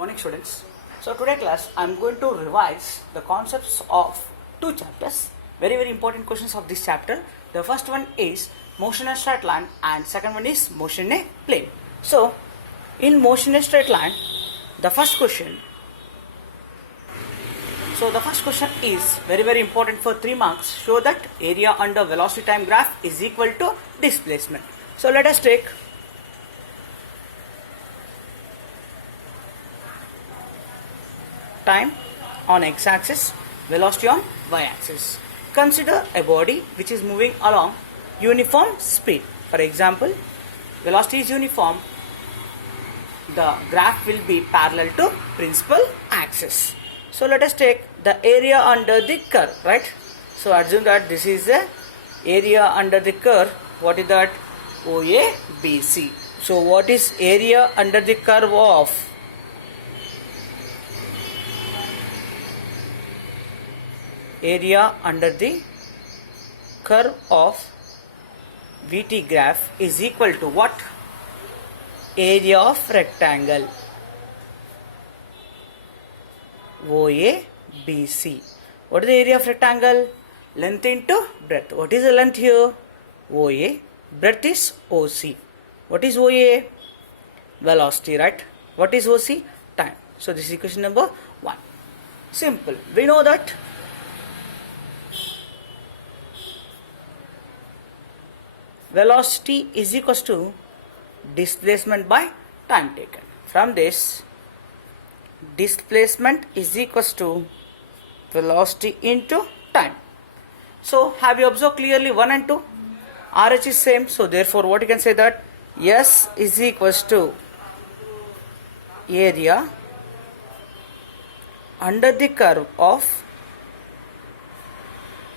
Morning students. So today class I am going to revise the concepts of two chapters. Very important questions of this chapter. The first one is motion in a straight line and second one is motion in a plane. So in motion in a straight line, the first question is very important for 3 marks. Show that area under velocity time graph is equal to displacement. So let us take time on x-axis, velocity on y-axis. Consider a body which is moving along uniform speed. For example, velocity is uniform, the graph will be parallel to principal axis. So let us take the area under the curve, right? So assume that this is the area under the curve. What is that? OA, BC. So what is area under the curve of VT graph is equal to what? Area of rectangle OA BC. What is the area of rectangle? Length into breadth. What is the length here? OA. Breadth is OC. What is OA? Velocity, right? What is OC? Time. So this is equation number 1. Simple. We know that velocity is equals to displacement by time taken. From this, displacement is equals to velocity into time. So have you observed clearly 1 and 2? RH is same, so therefore what you can say that S is equals to area under the curve of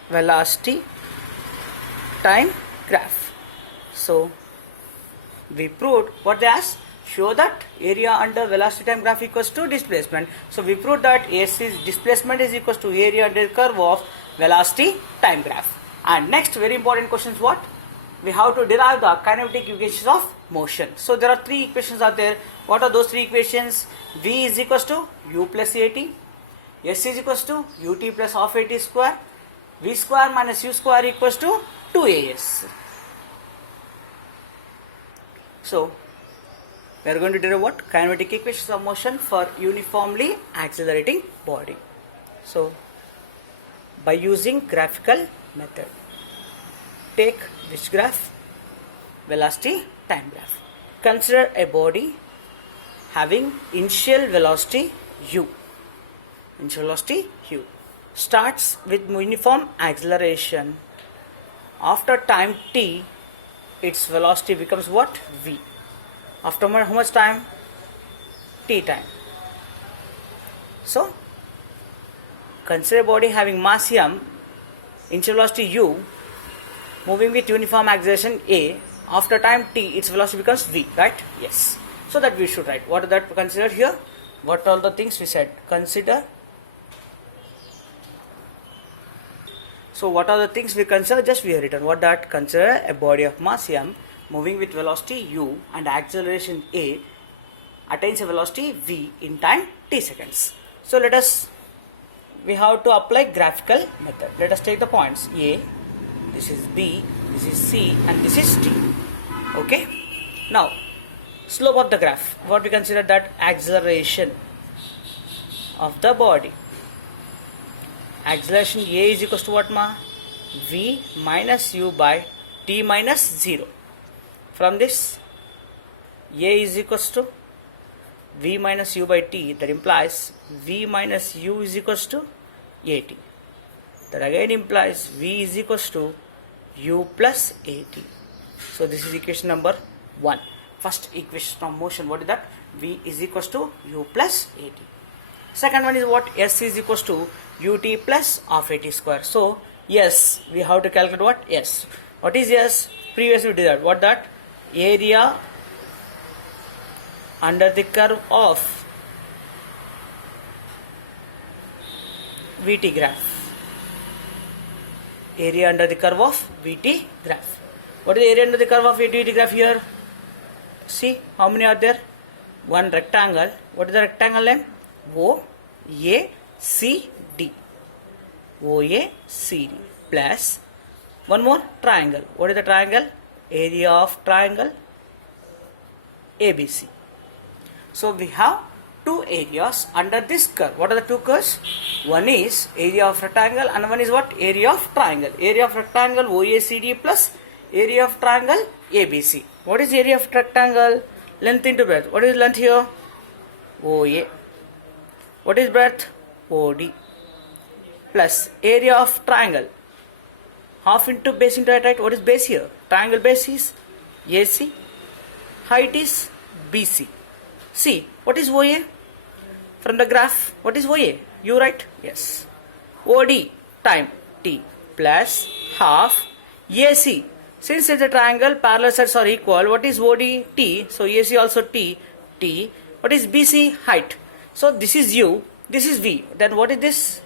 velocity time graph. So we proved what they asked. Show that area under velocity time graph equals to displacement. So we proved that S is displacement is equals to area under the curve of velocity time graph. And next very important question is what? We have to derive the kinematic equations of motion. So there are 3 equations are there. What are those 3 equations? V is equals to U plus AT. S is equals to UT plus half AT square. V square minus U square equals to 2AS. So we are going to derive what? Kinematic equations of motion for uniformly accelerating body. So by using graphical method, take which graph? Velocity time graph. Consider a body having initial velocity u. Initial velocity u starts with uniform acceleration. After time t, its velocity becomes what? V. After how much time? T time. So consider a body having mass m, initial velocity u, moving with uniform acceleration a. After time t, its velocity becomes v, right? Yes. So that we should write. What is that considered here? What are the things we said? Consider. So what are the things we consider? Just we have written. What that? Consider a body of mass m moving with velocity u and acceleration a attains a velocity v in time t seconds. So we have to apply graphical method. Let us take the points A, this is B, this is C and this is T. Okay. Now slope of the graph. What we consider that? Acceleration of the body. Acceleration A is equals to what ma? V minus U by T minus 0. From this, A is equals to V minus U by T. That implies V minus U is equals to AT. That again implies V is equals to U plus AT. So this is equation number 1. First equation of motion. What is that? V is equals to U plus AT. Second one is what? S is equals to UT plus half AT square. So yes, we have to calculate what? S. What is S? Previously we did that. What that? Area under the curve of VT graph. Area under the curve of VT graph. What is the area under the curve of VT graph here? See how many are there? one rectangle. What is the rectangle name? OACD. OACD plus one more triangle. What is the triangle? Area of triangle ABC. So we have two areas under this curve. What are the two curves? One is area of rectangle and one is what? Area of triangle. Area of rectangle OACD plus area of triangle ABC. What is area of rectangle? Length into breadth. What is length here? OA. What is breadth? OD. Plus area of triangle. Half into base into height, right? What is base here? Triangle base is AC. Height is BC. See, what is OA? From the graph, what is OA? You write? Yes. OD time T plus half AC. Since it's a triangle, parallel sides are equal. What is OD? T. So AC also T. T. What is BC? Height. So this is U. This is V. Then what is this?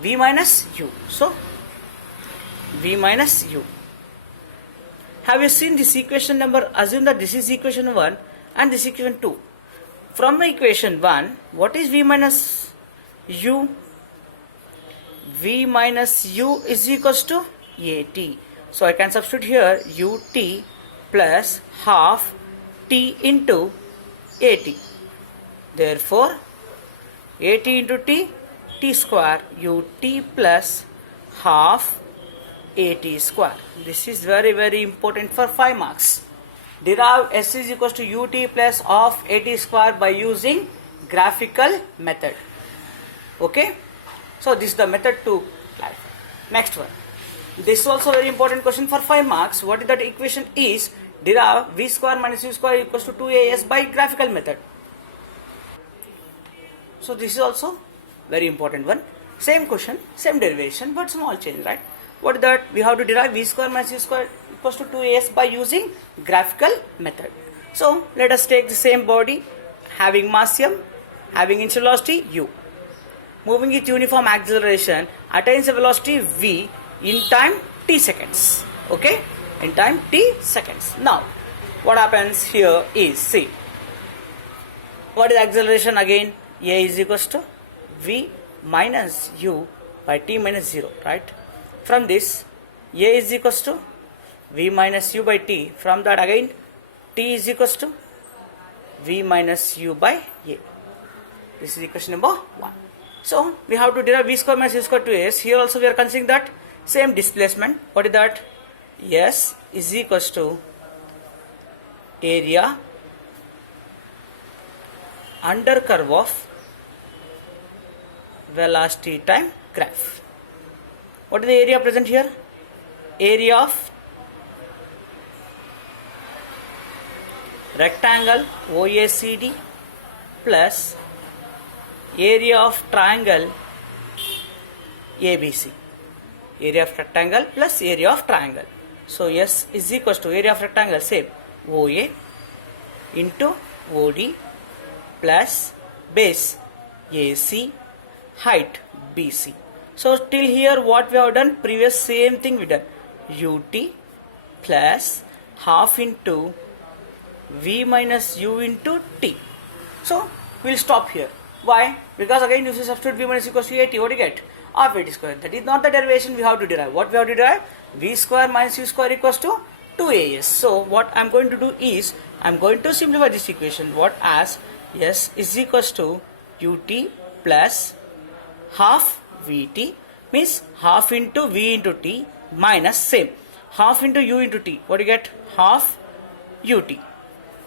V minus U. So V minus U. Have you seen this equation number? Assume that this is equation 1 and this equation 2. From the equation 1, what is V minus U? V minus U is equals to AT. So I can substitute here UT plus half T into AT. Therefore, AT into T, T square, UT plus half AT square. This is very very important for 5 marks. Derive S is equals to UT plus half AT square by using graphical method. Okay. So this is the method to clarify. Next one. This is also very important question for 5 marks. What is that equation is? Derive V square minus U square equals to 2AS by graphical method. So this is also very important one. Same question, same derivation, but small change, right? What is that? We have to derive V square minus U square equals to 2AS by using graphical method. So let us take the same body having mass m, having initial velocity u, moving with uniform acceleration, attains a velocity v in time t seconds. Okay, in time t seconds. Now what happens here is, see, what is acceleration again? A is equals to v minus u by t minus 0, right? From this, A is equals to v minus u by t. From that again, t is equals to v minus u by a. This is equation number 1. So we have to derive v square minus u square to s. Here also we are considering that same displacement. What is that? S is equals to area under curve of velocity time graph. What is the area present here? Area of rectangle OACD plus area of triangle ABC. Area of rectangle plus area of triangle. So S is equals to area of rectangle, same, OA into OD plus base AC, height BC. So till here what we have done? Previous same thing we done. UT plus half into V minus U into T. So we will stop here. Why? Because again if you substitute V minus equals to AT, what do you get? Half AT square. That is not the derivation we have to derive. What we have to derive? V square minus U square equals to 2AS. So what I am going to do is, I am going to simplify this equation. What as S is equals to UT plus half Vt, means half into V into T minus same half into U into T. What do you get? Half UT.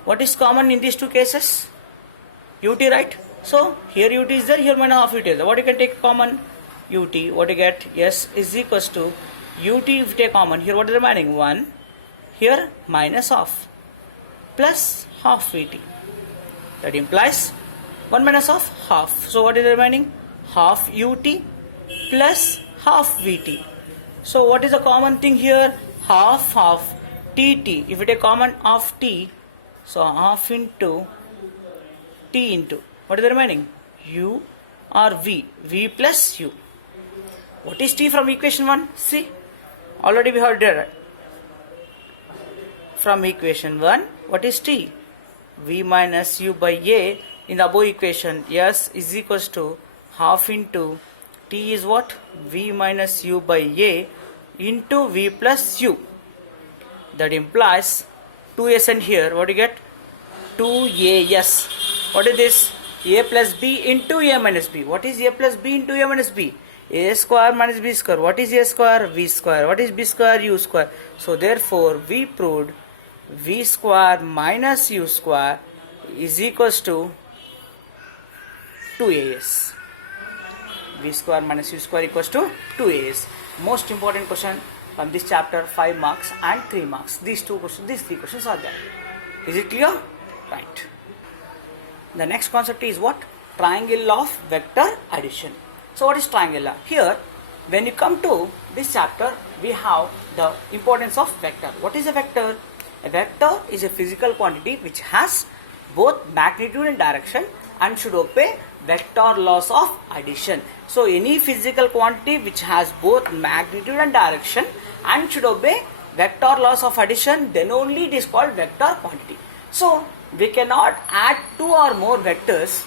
What is common in these two cases? UT, right? So here UT is there, here minus half UT is there. What you can take common? UT. What you get? S is equals to UT if you take common. Here what is remaining? 1. Here minus half plus half VT. That implies 1 minus of half. So what is remaining? Half UT plus half VT. So what is the common thing here? Half TT. If you take common of T, so half into T into, what is the remaining? U or V. V plus U. What is T from equation 1? See, already we have derived. From equation 1, what is T? v minus u by a in the above equation. S is equals to half into t is what? V minus u by a into v plus u. That implies 2s, and here what do you get? 2as. What is this? A plus b into a minus b. What is a plus b into a minus b? A square minus b square. What is a square? V square. What is b square? U square. So therefore we proved v square minus u square is equals to 2as. V square minus u square equals to 2as. Most important question from this chapter, 5 marks and 3 marks. These three questions are there. Is it clear? Right. The next concept is what? Triangle of vector addition. So what is triangle? Here, when you come to this chapter, we have the importance of vector. What is a vector? A vector is a physical quantity which has both magnitude and direction and should obey vector laws of addition. So any physical quantity which has both magnitude and direction and should obey vector laws of addition, then only it is called vector quantity. So we cannot add 2 or more vectors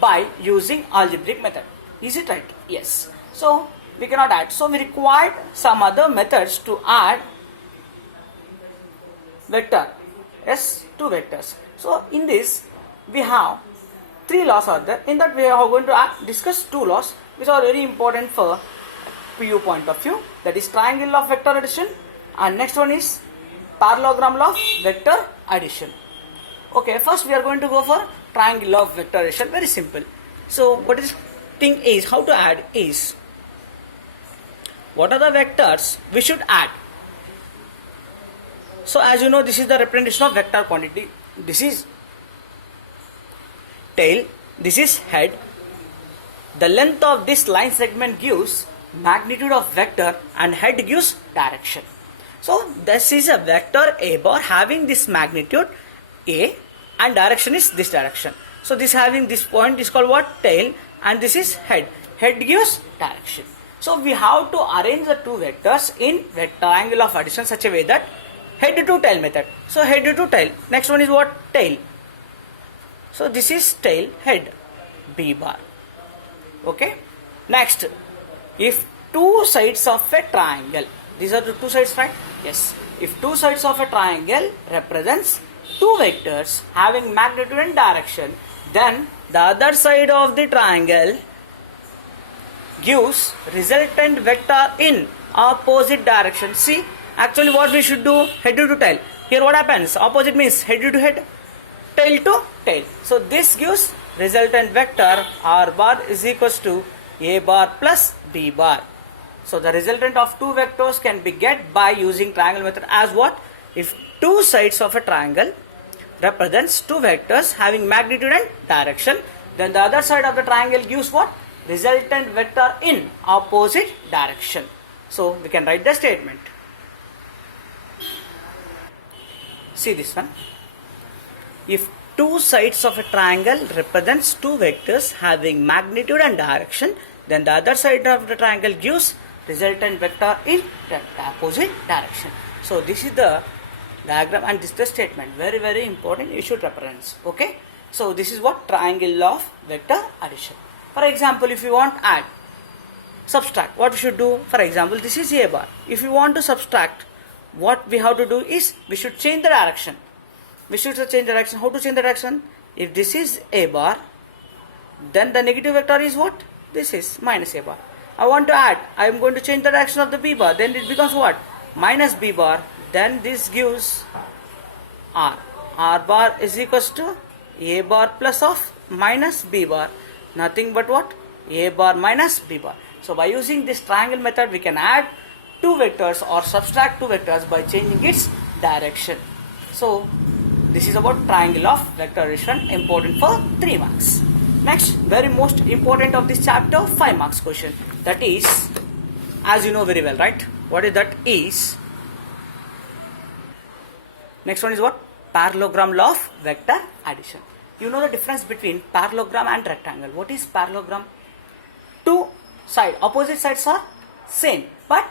by using algebraic method. Is it right? Yes. So we cannot add. So we required some other methods to add vector. Yes, 2 vectors. So in this we have 3 laws are there. In that we are going to discuss 2 laws which are very important for PU point of view. That is triangle of vector addition, and next one is parallelogram law of vector addition. Okay, first we are going to go for triangle of vector addition. Very simple. So what is thing is, how to add is, what are the vectors we should add? So as you know, this is the representation of vector quantity. This is tail, this is head. The length of this line segment gives magnitude of vector and head gives direction. So this is a vector A bar having this magnitude A and direction is this direction. So this having this point is called what? Tail, and this is head. Head gives direction. So we have to arrange the 2 vectors in triangle of addition such a way that head to tail method. So head to tail. Next one is what? Tail. So this is tail, head, B bar. Okay. Next, if 2 sides of a triangle, these are the 2 sides, right? Yes. If 2 sides of a triangle represents 2 vectors having magnitude and direction, then the other side of the triangle gives resultant vector in opposite direction. See, actually what we should do? Head to tail. Here what happens? Opposite means head to head, tail to tail. So this gives resultant vector R bar is equals to A bar plus B bar. So the resultant of 2 vectors can be get by using triangle method as what? If 2 sides of a triangle represents 2 vectors having magnitude and direction, then the other side of the triangle gives what? Resultant vector in opposite direction. So we can write the statement. See this one. If 2 sides of a triangle represents 2 vectors having magnitude and direction, then the other side of the triangle gives resultant vector in the opposite direction. So this is the diagram and this is the statement. Very, very important. You should reference. Okay. So this is what? Triangle of vector addition. For example, if you want to add, subtract, what we should do? For example, this is A bar. If you want to subtract, what we have to do is we should change the direction. We should change the direction. How to change the direction? If this is A bar, then the negative vector is what? This is minus A bar. I want to add. I am going to change the direction of the B bar. Then it becomes what? Minus B bar. Then this gives R. R bar is equals to A bar plus of minus B bar. Nothing but what? A bar minus B bar. So by using this triangle method, we can add 2 vectors or subtract 2 vectors by changing its direction. So this is about triangle of vector addition, important for 3 marks. Next, very most important of this chapter, 5 marks question. That is, as you know very well, right? What is that is? Next one is what? Parallelogram law of vector addition. You know the difference between parallelogram and rectangle. What is parallelogram? 2 sides, opposite sides are same, but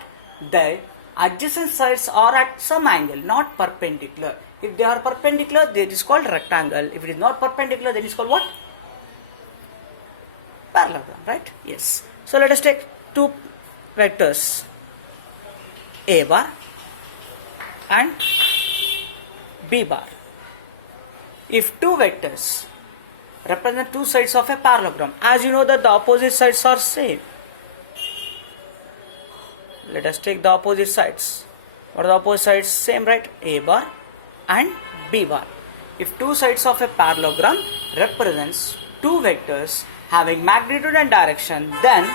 the adjacent sides are at some angle, not perpendicular. If they are perpendicular, then it is called rectangle. If it is not perpendicular, then it is called what? Parallelogram, right? Yes. So let us take two vectors, A bar and B bar. If two vectors represent two sides of a parallelogram, as you know that the opposite sides are same. Let us take the opposite sides. What are the opposite sides? Same, right? A bar and B bar. If two sides of a parallelogram represents two vectors having magnitude and direction, then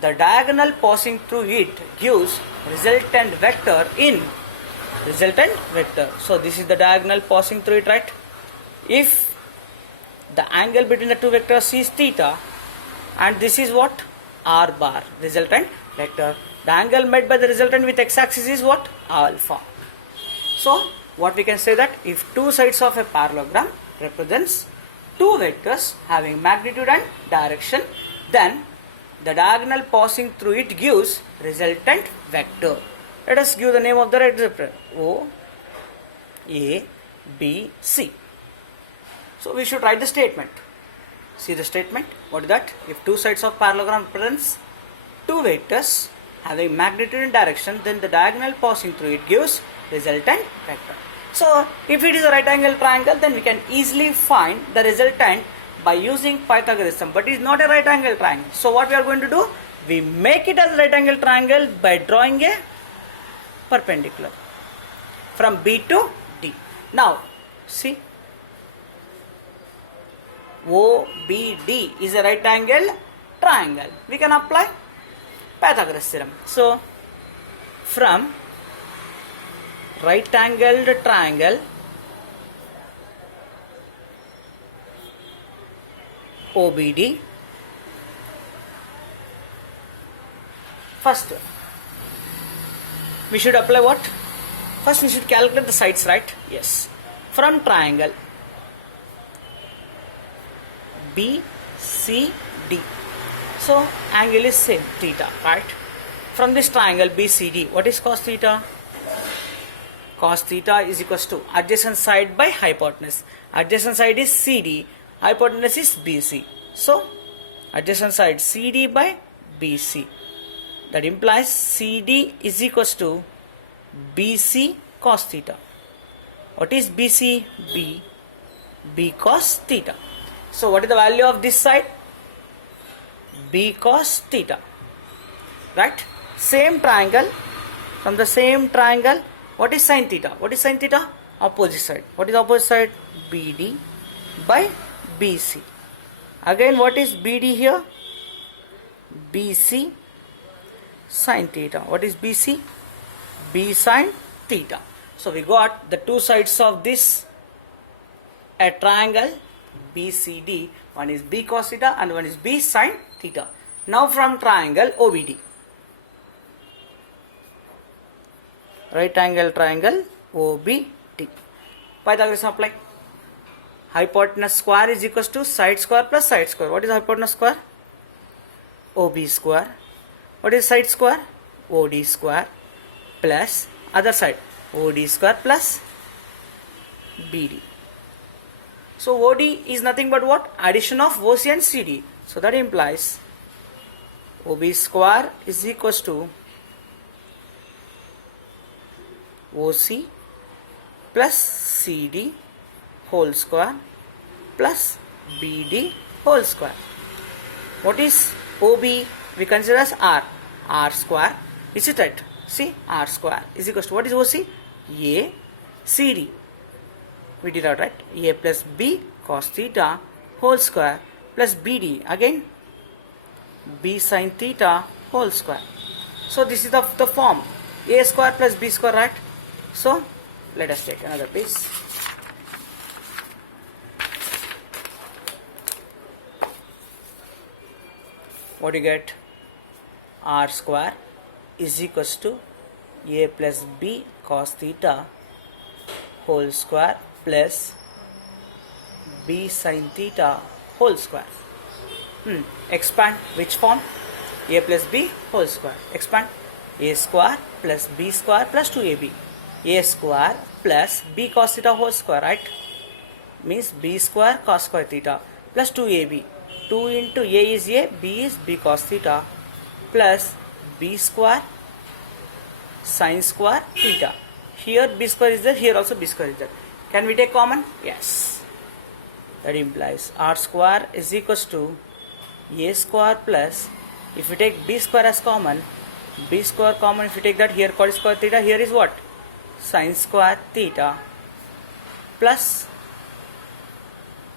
the diagonal passing through it gives resultant vector in resultant vector. So this is the diagonal passing through it, right? If the angle between the two vectors is theta and this is what? R bar, resultant vector. The angle made by the resultant with x-axis is what? Alpha. So what we can say that if two sides of a parallelogram represents two vectors having magnitude and direction, then the diagonal passing through it gives resultant vector. Let us give the name of the vector O, A, B, C. So we should write the statement. See the statement. What is that? If two sides of parallelogram represents two vectors having magnitude and direction, then the diagonal passing through it gives resultant vector. So if it is a right angle triangle, then we can easily find the resultant by using Pythagoreanism, but it is not a right angle triangle. So what we are going to do? We make it as a right angle triangle by drawing a perpendicular from B to D. Now see, OBD is a right angle triangle. We can apply Pythagoras theorem. So from right angled triangle OBD, first we should apply what? First we should calculate the sides, right? Yes. From triangle BCD, so angle is same, theta, right? From this triangle BCD, what is cos theta? Cos theta is equals to adjacent side by hypotenuse. Adjacent side is CD, hypotenuse is BC. So adjacent side CD by BC. That implies CD is equals to BC cos theta. What is BC? B cos theta. So what is the value of this side? B cos theta. Right? Same triangle. From the same triangle, what is sin theta? What is sin theta? Opposite side. What is opposite side? BD by BC. Again, what is BD here? BC sin theta. What is BC? B sin theta. So we got the two sides of this a triangle BCD. One is B cos theta and one is B sin theta. Now from triangle OBD, right angle triangle OBD, Pythagoras apply. Hypotenuse square is equals to side square plus side square. What is hypotenuse square? OB square. What is side square? OD square plus other side OD square plus BD. So OD is nothing but what? Addition of OC and CD. So that implies OB square is equals to OC plus CD whole square plus BD whole square. What is OB? We consider as R square. Is it right? See, R square is equals to what is OC? A CD. We did out, right? A plus B cos theta whole square plus BD, again B sin theta whole square. So this is the form A square plus B square, right? So let us take another piece. What do you get? R square is equals to A plus B cos theta whole square plus B sin theta whole square. Expand which form? A plus B whole square. Expand A square plus B square plus 2AB. A square plus b cos theta whole square, right? Means b square cos square theta plus 2ab. 2 into a is a, b is b cos theta plus b square sin square theta. Here b square is there, here also b square is there. Can we take common? Yes. That implies r square is equals to a square plus, if you take b square as common, b square common, if you take that, here cos square theta, here is what? Sin square theta plus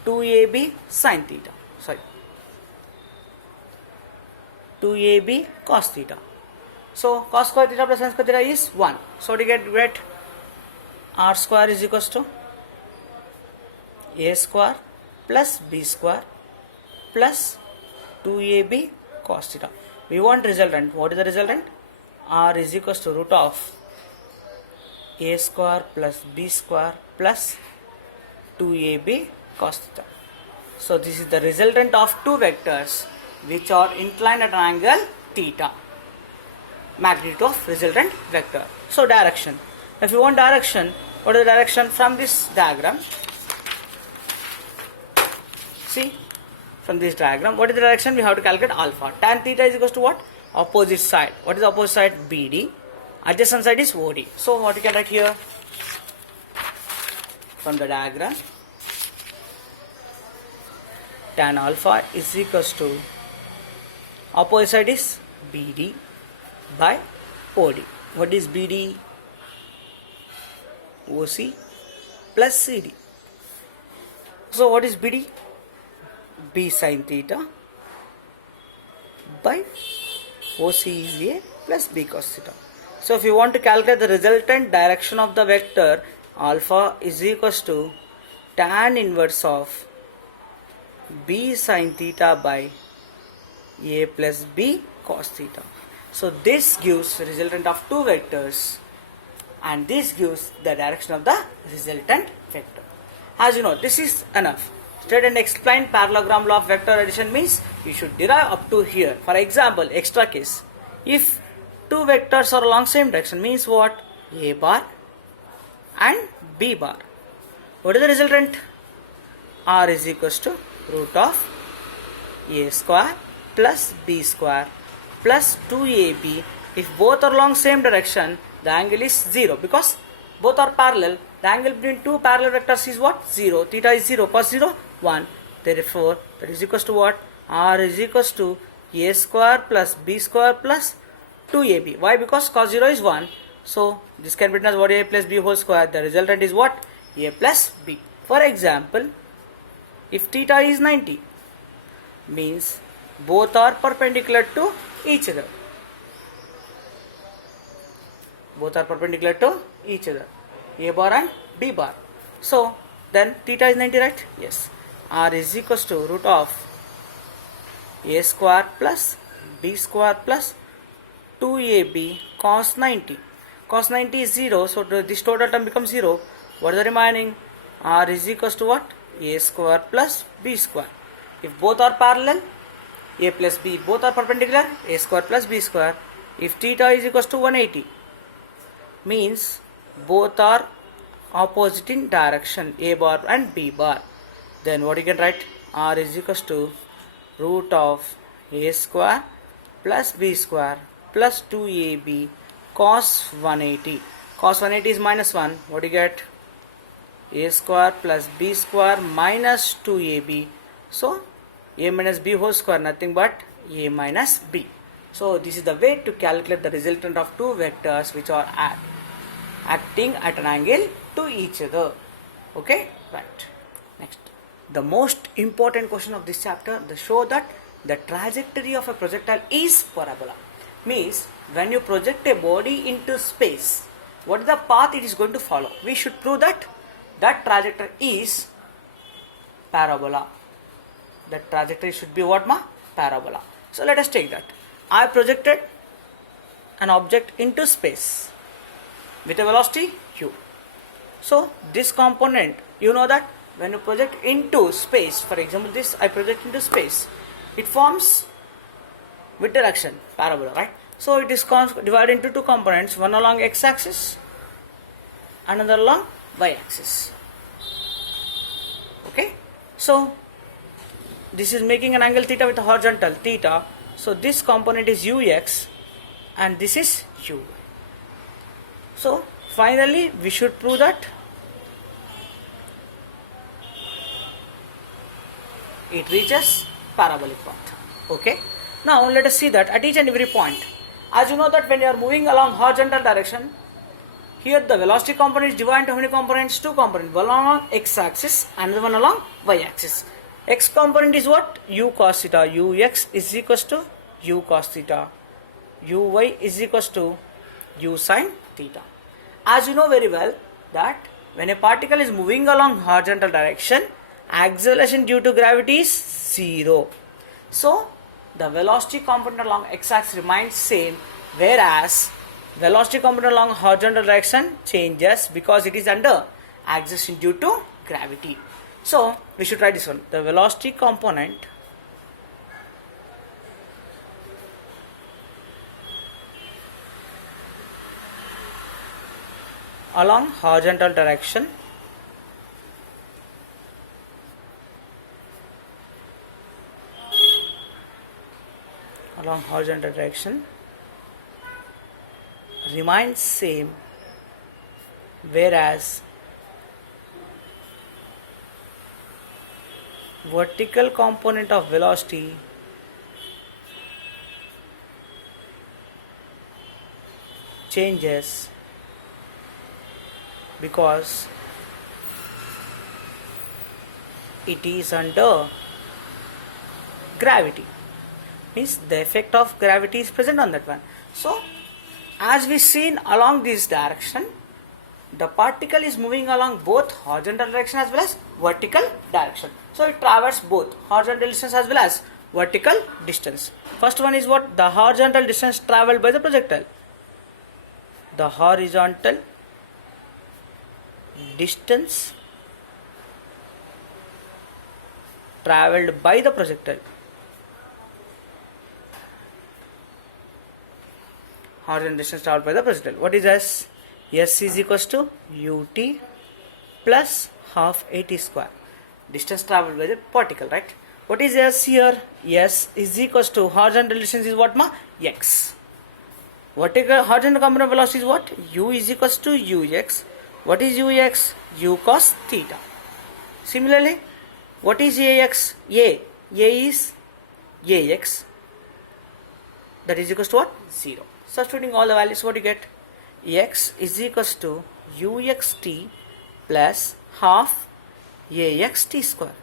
2ab sin theta. Sorry. 2ab cos theta. So cos square theta plus sin square theta is 1. So to get r square is equals to a square plus b square plus 2ab cos theta. We want resultant. What is the resultant? R is equals to root of a square plus b square plus 2ab cos theta. So this is the resultant of two vectors which are inclined at an angle theta. Magnitude of resultant vector. So direction. If you want direction, what is the direction from this diagram? See, from this diagram, what is the direction? We have to calculate alpha. Tan theta is equals to what? Opposite side. What is the opposite side? BD. Adjacent side is OD. So what you can write here? From the diagram, tan alpha is equals to opposite side is BD by OD. What is BD? OC plus CD. So what is BD? B sin theta by OC is A plus B cos theta. So if you want to calculate the resultant direction of the vector, alpha is equals to tan inverse of B sin theta by A plus B cos theta. So this gives the resultant of two vectors and this gives the direction of the resultant vector. As you know, this is enough. State and explain parallelogram law of vector addition means you should derive up to here. For example, extra case, if two vectors are along same direction means what? A bar and B bar. What is the resultant? R is equals to root of A square plus B square plus 2AB. If both are along same direction, the angle is 0 because both are parallel. The angle between two parallel vectors is what? 0. Theta is 0. Cos 0, 1. Therefore, that is equals to what? R is equals to A square plus B square plus 2AB. Why? Because cos 0 is 1. So, this can be written as what? A plus B whole square. The resultant is what? A plus B. For example, if theta is 90, means both are perpendicular to each other. Both are perpendicular to each other. A bar and B bar. So, then theta is 90, right? Yes. R is equals to root of A square plus B square plus 2AB cos 90. Cos 90 is 0, so this total term becomes 0. What is the remaining? R is equals to what? A square plus B square. If both are parallel, A plus B, both are perpendicular, A square plus B square. If theta is equals to 180, means both are opposite in direction, A bar and B bar. Then what you can write? R is equals to root of A square plus B square plus 2AB cos 180. Cos 180 is minus 1. What do you get? A square plus B square minus 2AB. So, A minus B whole square nothing but A minus B. So, this is the way to calculate the resultant of two vectors which are acting at an angle to each other. Okay? Right. Next. The most important question of this chapter, they show that the trajectory of a projectile is parabola. Means, when you project a body into space, what is the path it is going to follow? We should prove that that trajectory is parabola. That trajectory should be what, ma? Parabola. So let us take that. I projected an object into space with a velocity u. So this component, you know that when you project into space, for example this I project into space, it forms with direction, parabola, right? So it is divided into two components, one along x-axis another along y-axis. Okay, so this is making an angle theta with a horizontal theta. So this component is ux and this is uy. So finally we should prove that it reaches parabolic path. Okay, now let us see that at each and every point, as you know that when you are moving along horizontal direction, here the velocity component is divided into how many components? Two components, one along x-axis, another one along y-axis. X component is what? U cos theta. Ux is equals to u cos theta. Uy is equals to u sin theta. As you know very well that when a particle is moving along horizontal direction, acceleration due to gravity is 0. So the velocity component along x-axis remains same, whereas velocity component along horizontal direction changes because it is under acceleration due to gravity. So we should write this one. The velocity component along horizontal direction remains same, whereas vertical component of velocity changes because it is under gravity. Means the effect of gravity is present on that one. So as we seen along this direction, the particle is moving along both horizontal direction as well as vertical direction. So it travels both horizontal distance as well as vertical distance. First one is what? The horizontal distance traveled by the projectile. The horizontal distance traveled by the projectile. Horizontal distance traveled by the projectile. What is S? S is equals to ut plus half at square. Distance traveled by the particle, right? What is S here? S is equals to horizontal distance is what ma? X. Vertical horizontal component of velocity is what? U is equals to ux. What is ux? U cos theta. Similarly, what is ax? A is ax. That is equals to what? 0. Substituting all the values, what you get? X is equals to uxt plus half axt square.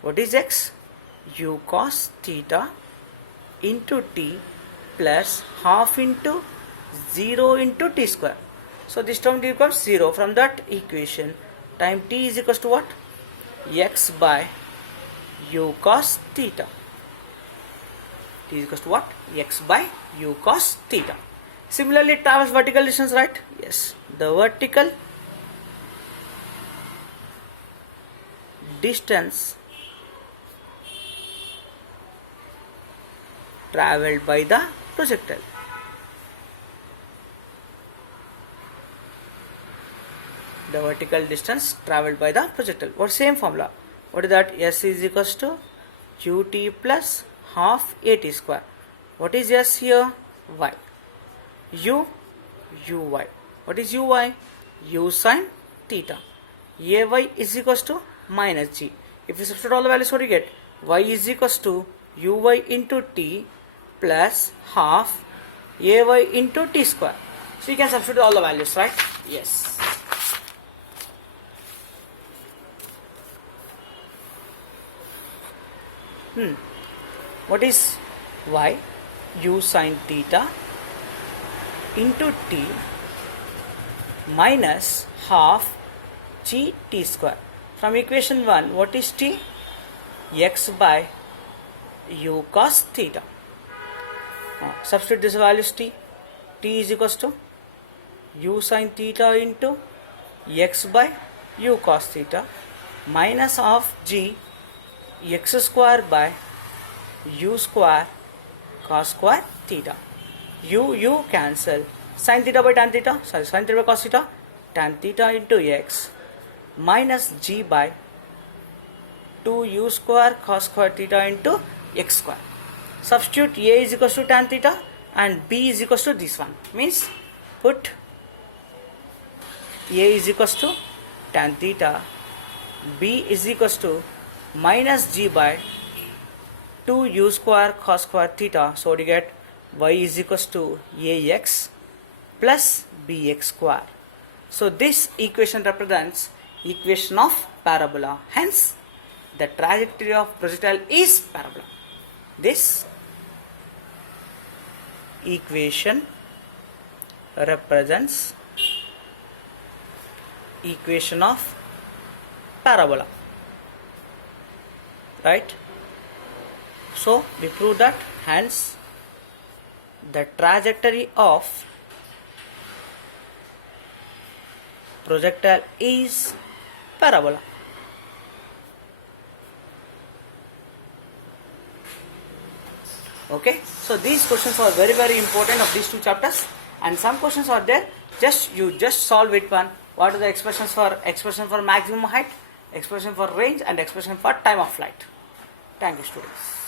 What is x? U cos theta into t plus half into 0 into t square. So this term becomes 0. From that equation, time t is equals to what? X by u cos theta. T is equals to what? X by u cos theta. Similarly, it travels vertical distance, right? Yes. The vertical distance travelled by the projectile. The vertical distance travelled by the projectile. What same formula? What is that? S is equals to ut plus half at square. What is S here? Y. U, uy. What is uy? U sin theta. Ay is equals to minus g. If you substitute all the values, what do you get? Y is equals to uy into t plus half ay into t square. So you can substitute all the values, right? Yes. What is y? U sin theta into t minus half g t square. From equation 1, what is t? X by u cos theta. Substitute this values t. T is equals to u sin theta into x by u cos theta minus half g x square by u square cos square theta. U cancel. Sin theta by tan theta. Sorry, sin theta by cos theta. tan theta into x minus g by 2u square cos square theta into x square. Substitute a is equals to tan theta and b is equals to this one. Means put a is equals to tan theta, b is equals to minus g by 2u square cos square theta. So you get y is equals to ax plus bx square. So this equation represents equation of parabola. Hence the trajectory of projectile is parabola. This equation represents equation of parabola, right? So we prove that hence the trajectory of projectile is parabola. Okay, so these questions are very important of these two chapters, and some questions are there, you just solve it one. What are the expression for maximum height, expression for range, and expression for time of flight. Thank you, students.